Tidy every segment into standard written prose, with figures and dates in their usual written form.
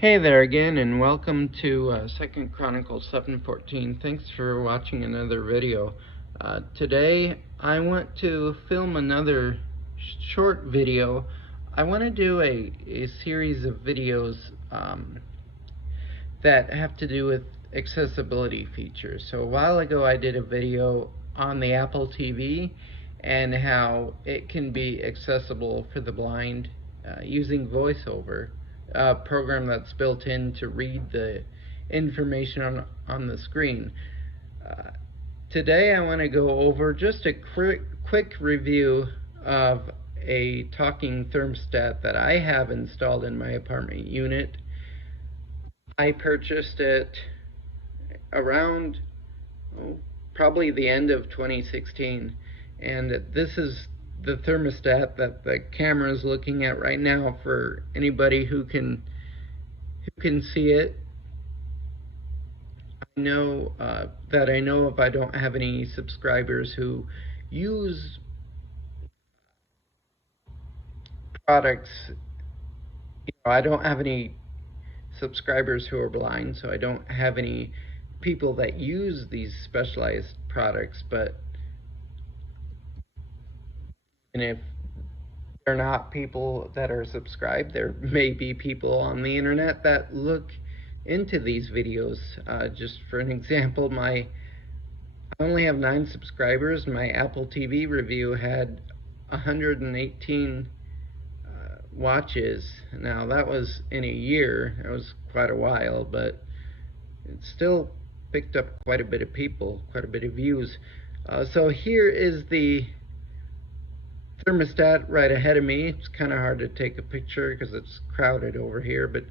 Hey there again, and welcome to 2nd Chronicles 7:14. Thanks for watching another video. Today I want to film another short video. I want to do a series of videos that have to do with accessibility features. So a while ago I did a video on the Apple TV and how it can be accessible for the blind using VoiceOver, a program that's built in to read the information on the screen. Today I want to go over just a quick review of a talking thermostat that I have installed in my apartment unit. I purchased it around probably the end of 2016, and this is the thermostat that the camera is looking at right now for anybody who can see it. I know that I know if I don't have any subscribers who use products. I don't have any subscribers who are blind, so I don't have any people that use these specialized products, and if they're not people that are subscribed, there may be people on the internet that look into these videos. Just for an example, I only have 9 subscribers. My Apple TV review had 118 watches. Now that was in a year. That was quite a while, but it still picked up quite a bit of people, quite a bit of views. So here is the thermostat right ahead of me. It's kind of hard to take a picture because it's crowded over here, but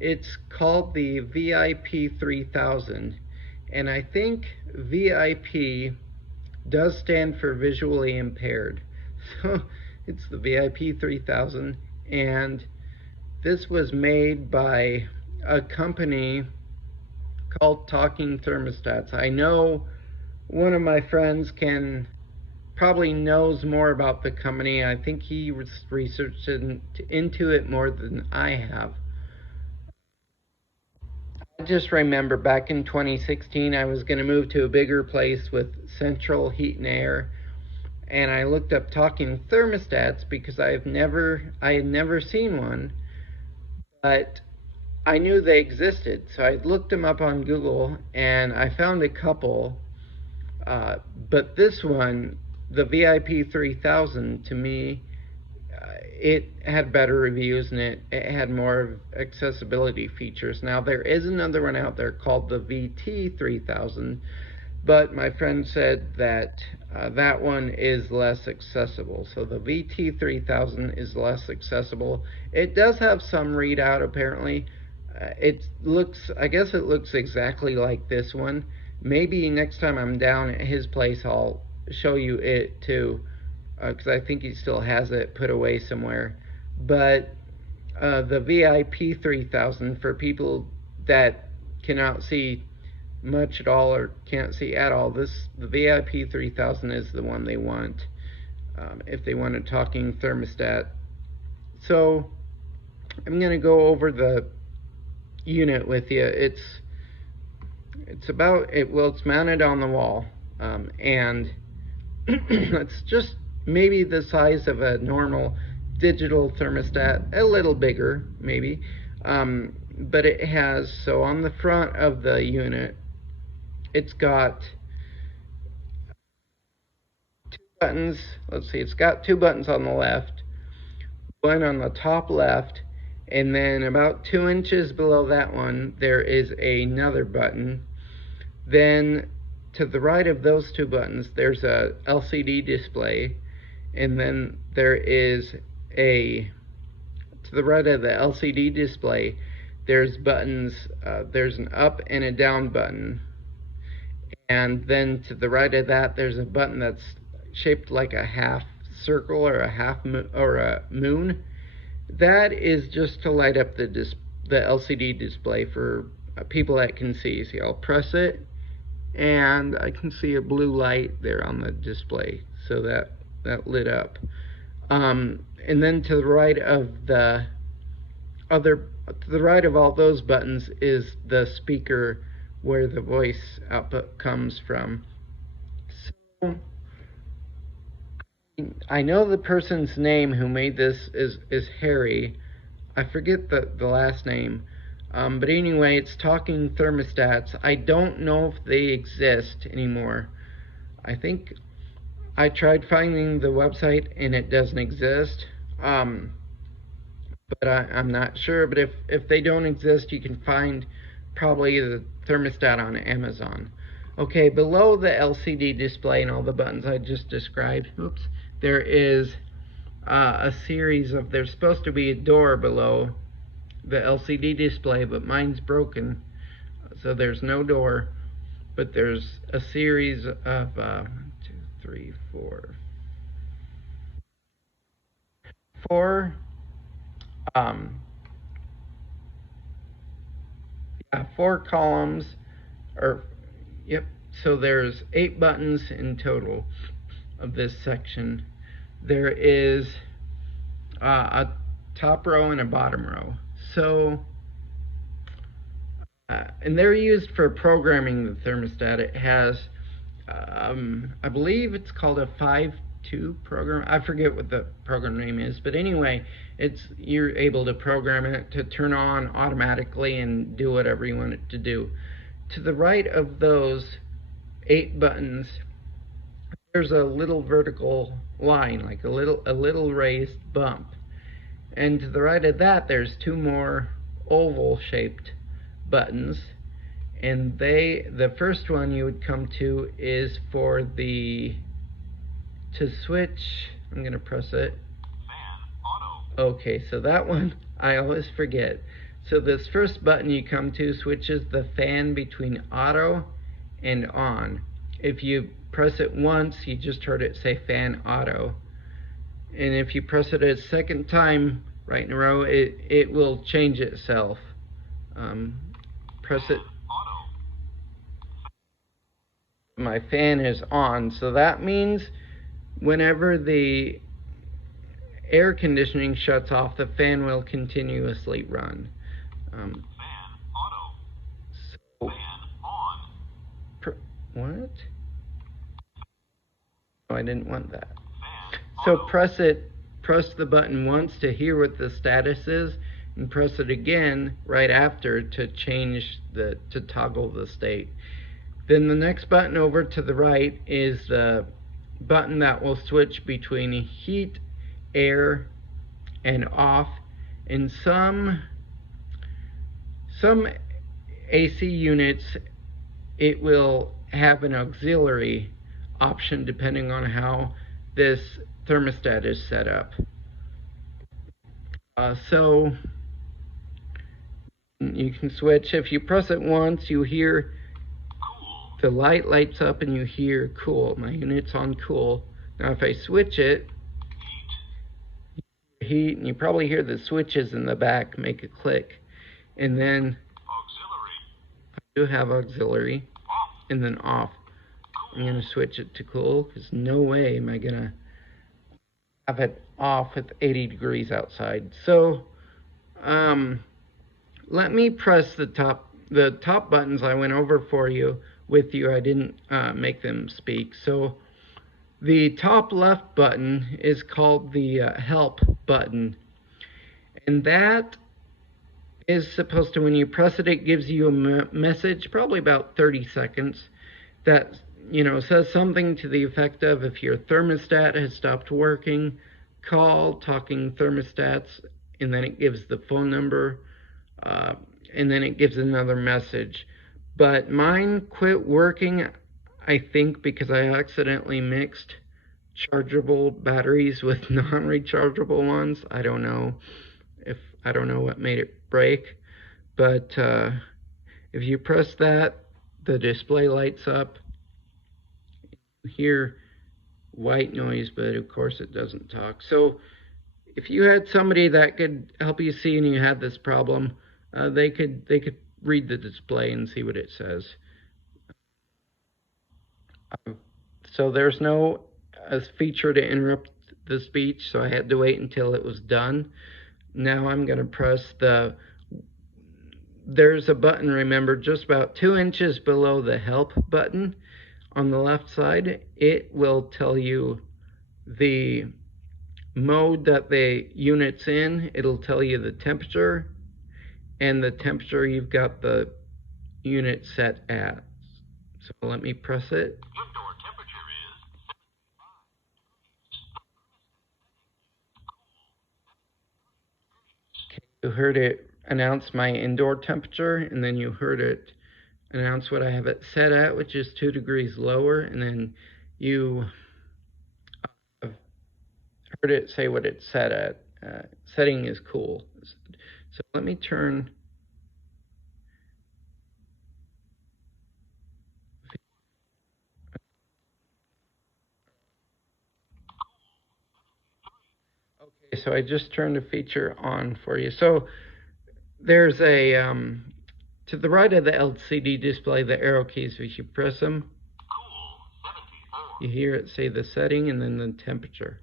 it's called the VIP 3000, and I think VIP does stand for visually impaired. So it's the VIP 3000, and this was made by a company called Talking Thermostats. I know one of my friends probably knows more about the company. I think he researched into it more than I have. I just remember back in 2016 I was going to move to a bigger place with central heat and air, and I looked up talking thermostats because I had never seen one, but I knew they existed. So I looked them up on Google and I found a couple, but this one, the VIP 3000, to me, it had better reviews and it had more accessibility features. Now there is another one out there called the VT 3000, but my friend said that that one is less accessible. So the VT 3000 is less accessible. It does have some readout apparently. I guess it looks exactly like this one. Maybe next time I'm down at his place I'll show you it too, because I think he still has it put away somewhere. But the VIP 3000, for people that cannot see much at all or can't see at all, the VIP 3000 is the one they want if they want a talking thermostat. So I'm going to go over the unit with you. It's mounted on the wall, and it's just maybe the size of a normal digital thermostat, a little bigger maybe, but it has, so on the front of the unit it's got 2 buttons. Let's see, it's got 2 buttons on the left, one on the top left, and then about 2 inches below that one there is another button. Then to the right of those 2 buttons there's a LCD display, and then there is to the right of the LCD display there's buttons. There's an up and a down button, and then to the right of that there's a button that's shaped like a half circle or a moon. That is just to light up the LCD display for people that can see. See, I'll press it and I can see a blue light there on the display, so that lit up. And then to the right of the other to the right of all those buttons is the speaker where the voice output comes from. So I know the person's name who made this is Harry. I forget the last name. But anyway, it's talking thermostats. I don't know if they exist anymore. I think I tried finding the website and it doesn't exist. But I'm not sure. But if they don't exist, you can find probably the thermostat on Amazon. Okay, below the LCD display and all the buttons I just described, oops, there is a series of, there's supposed to be a door below the LCD display, but mine's broken, so there's no door, but there's a series of 1, 2, 3, 4 um, 4 columns, or yep, so there's 8 buttons in total of this section. There is a top row and a bottom row. So and they're used for programming the thermostat. It has I believe it's called a 5.2 program. I forget what the program name is, but anyway, you're able to program it to turn on automatically and do whatever you want it to do. To the right of those 8 buttons, there's a little vertical line, like a little raised bump. And to the right of that, there's 2 more oval-shaped buttons. And the first one you would come to is for to switch. I'm going to press it. Fan auto. Okay, so that one I always forget. So this first button you come to switches the fan between auto and on. If you press it once, you just heard it say fan auto. And if you press it a second time right in a row, it will change itself. Press it. My fan is on, so that means whenever the air conditioning shuts off, the fan will continuously run. Fan auto. So, fan on. What? Oh, I didn't want that. So press the button once to hear what the status is, and press it again right after to to toggle the state. Then the next button over to the right is the button that will switch between heat, air, and off. In some AC units, it will have an auxiliary option depending on how this thermostat is set up. So you can switch. If you press it once, you hear the light lights up and you hear cool. My unit's on cool. Now if I switch it, heat, and you probably hear the switches in the back make a click. And then auxiliary. I do have auxiliary. Off. And then off. I'm going to switch it to cool, because no way am I going to have it off with 80 degrees outside. So let me press the top buttons I went over for you with you. I didn't make them speak. So the top left button is called the help button, and that is supposed to, when you press it, it gives you a message, probably about 30 seconds, that says something to the effect of, if your thermostat has stopped working, call talking thermostats, and then it gives the phone number, and then it gives another message. But mine quit working, I think, because I accidentally mixed chargeable batteries with non-rechargeable ones. I don't know what made it break, but if you press that, the display lights up. You hear white noise, but of course it doesn't talk. So if you had somebody that could help you see and you had this problem, they could read the display and see what it says. So there's no feature to interrupt the speech, so I had to wait until it was done. Now I'm going to press there's a button, remember, just about 2 inches below the help button on the left side. It will tell you the mode that the unit's in. It'll tell you the temperature and the temperature you've got the unit set at. So let me press it. Indoor temperature is 75 degrees. You heard it announce my indoor temperature, and then you heard it announce what I have it set at, which is 2 degrees lower, and then you heard it say what it's set at. Setting is cool. So let me turn. Okay, so I just turned a feature on for you. So there's a, to the right of the LCD display, the arrow keys, if you press them, you hear it say the setting and then the temperature.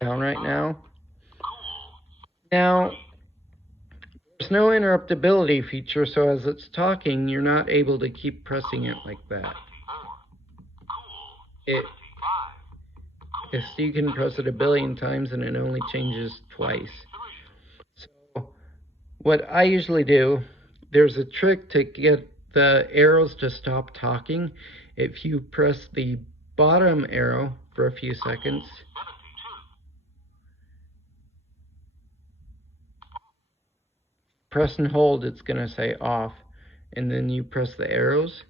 Down right now. Now, there's no interruptibility feature, so as it's talking, you're not able to keep pressing it like that. You can press it a billion times and it only changes twice. So what I usually do, there's a trick to get the arrows to stop talking. If you press the bottom arrow for a few seconds, press and hold, it's going to say off. And then you press the arrows,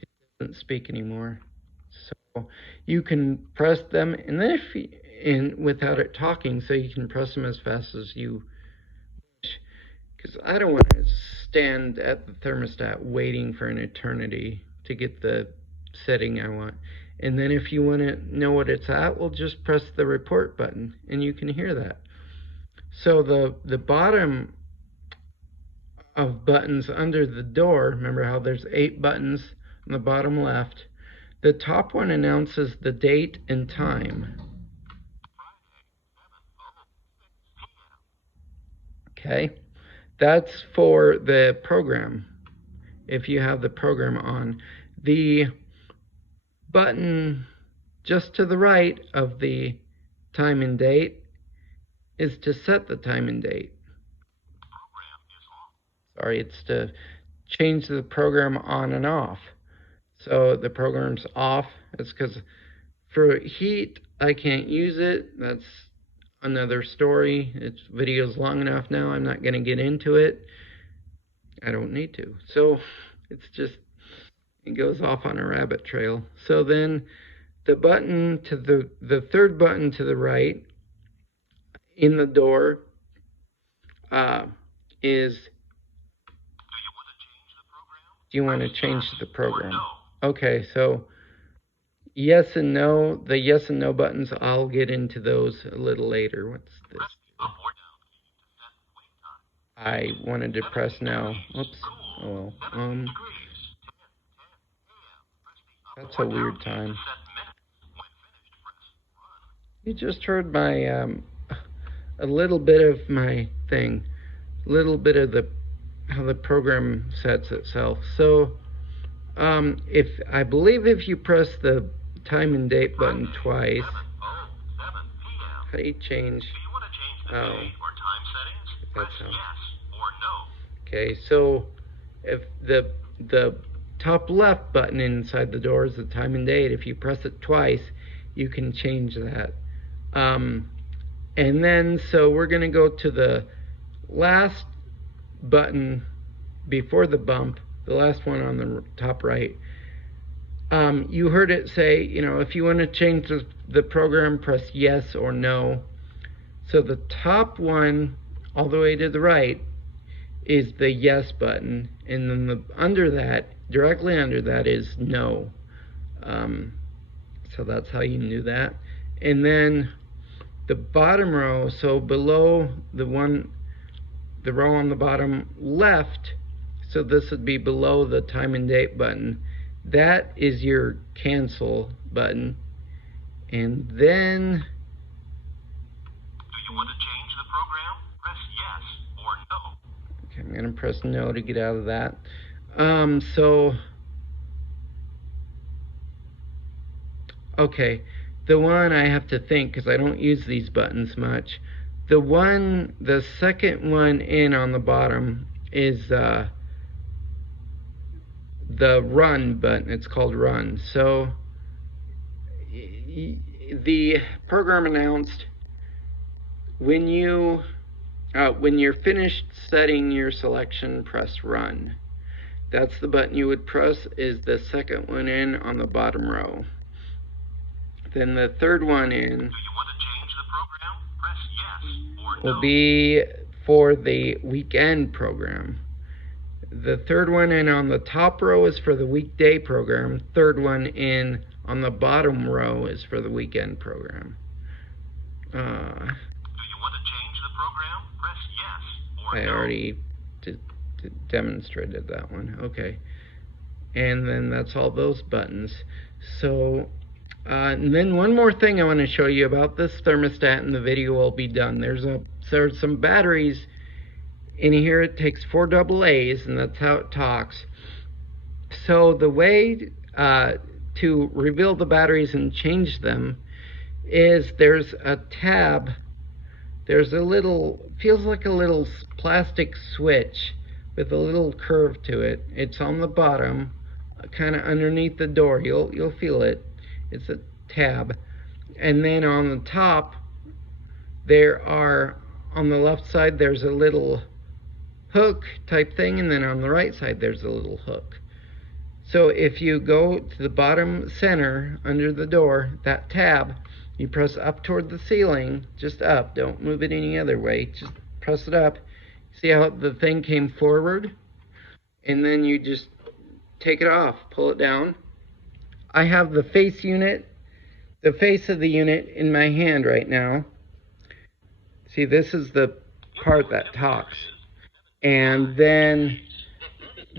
it doesn't speak anymore. So you can press them, and then without it talking, so you can press them as fast as you wish. Because I don't want to stand at the thermostat waiting for an eternity to get the setting I want. And then if you want to know what it's at, well, just press the report button, and you can hear that. So the bottom of buttons under the door, remember how there's 8 buttons on the bottom left, the top one announces the date and time. Okay, that's for the program, if you have the program on. The button just to the right of the time and date is to set the time and date. Sorry, it's to change the program on and off. So the program's off. It's because for heat, I can't use it. That's another story. It's video's long enough now. I'm not going to get into it. I don't need to. So it's just, it goes off on a rabbit trail. So then the button to the third button to the right in the door is, do you want to change the program? Okay, so yes and no. The yes and no buttons, I'll get into those a little later. What's this? I wanted to press now. Oops. Oh well. That's a weird time. You just heard my a little bit of my thing, a little bit of how the program sets itself. So I believe if you press the time and date button twice, how do you change? Oh, that's how. Okay, so if the top left button inside the door is the time and date, if you press it twice, you can change that. And then, so we're going to go to the last button before the bump, the last one on the top right. You heard it say, if you want to change the program, press yes or no. So the top one, all the way to the right, is the yes button, and then under that, directly under that, is no. So that's how you do that. And then the bottom row, so below the row on the bottom left, so this would be below the time and date button, that is your cancel button. And then you want to change the program? Press yes or no. Okay, I'm going to press no to get out of that. Okay, the one I have to think because I don't use these buttons much. The second one in on the bottom is the run button. It's called run. So the program announced when you're finished setting your selection, press run. That's the button you would press, is the second one in on the bottom row. Then the third one in. Do you want to change the program? Press yes or no. Will be for the weekend program. The third one in on the top row is for the weekday program. Third one in on the bottom row is for the weekend program. Do you want to change the program? Press yes or no. I already demonstrated that one. Okay. And then that's all those buttons. So, and then one more thing I want to show you about this thermostat, and the video will be done. There's some batteries in here. It takes 4 AA's, and that's how it talks. So the way to reveal the batteries and change them is there's a tab. There's a little, feels like a little plastic switch with a little curve to it. It's on the bottom, kind of underneath the door. You'll feel it. It's a tab. And then on the top, on the left side, there's a little hook type thing, and then on the right side, there's a little hook. So if you go to the bottom center under the door, that tab, you press up toward the ceiling, just up, don't move it any other way, just press it up. See how the thing came forward? And then you just take it off, pull it down. I have the face of the unit in my hand right now. See, this is the part that talks. And then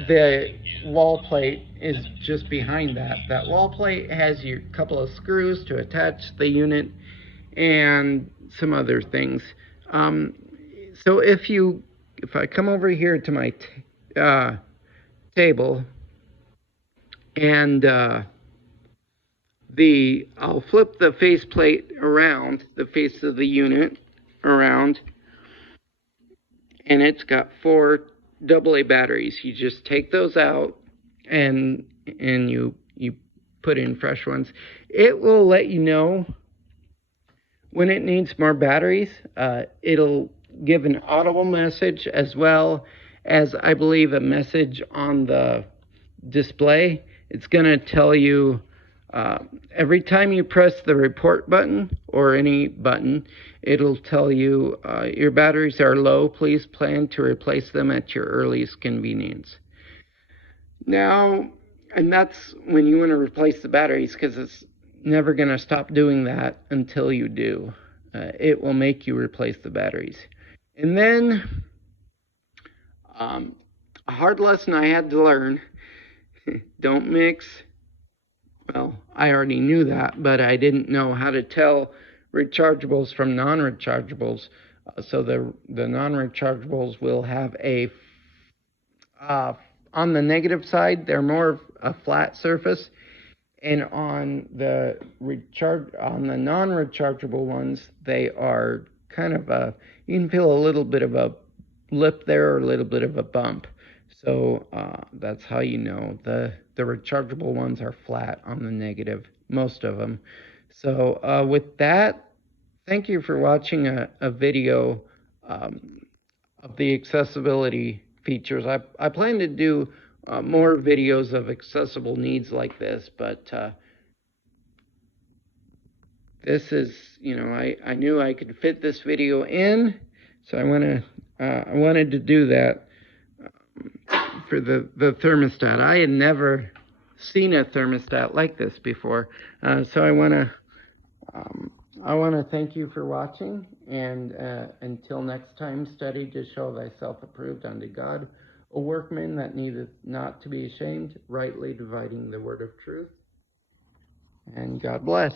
the wall plate is just behind that. That wall plate has your couple of screws to attach the unit and some other things. So if I come over here to my table and I'll flip the faceplate around, the face of the unit around, and it's got 4 AA batteries. You just take those out and you put in fresh ones. It will let you know when it needs more batteries. It'll give an audible message as well as, I believe, a message on the display. It's going to tell you every time you press the report button or any button, it'll tell you your batteries are low. Please plan to replace them at your earliest convenience. Now, and that's when you want to replace the batteries, because it's never going to stop doing that until you do. It will make you replace the batteries. And then a hard lesson I had to learn: don't mix. Well, I already knew that, but I didn't know how to tell rechargeables from non-rechargeables. So the non-rechargeables will have on the negative side, they're more of a flat surface, and on the non-rechargeable ones, they are kind of you can feel a little bit of a lip there or a little bit of a bump. So that's how you know. The rechargeable ones are flat on the negative, most of them. So with that, thank you for watching a video of the accessibility features. I plan to do more videos of accessible needs like this, but this is, I knew I could fit this video in, so I wanted to do that for the thermostat. I had never seen a thermostat like this before, so I want to thank you for watching, and until next time, study to show thyself approved unto God, a workman that needeth not to be ashamed, rightly dividing the word of truth. And God bless.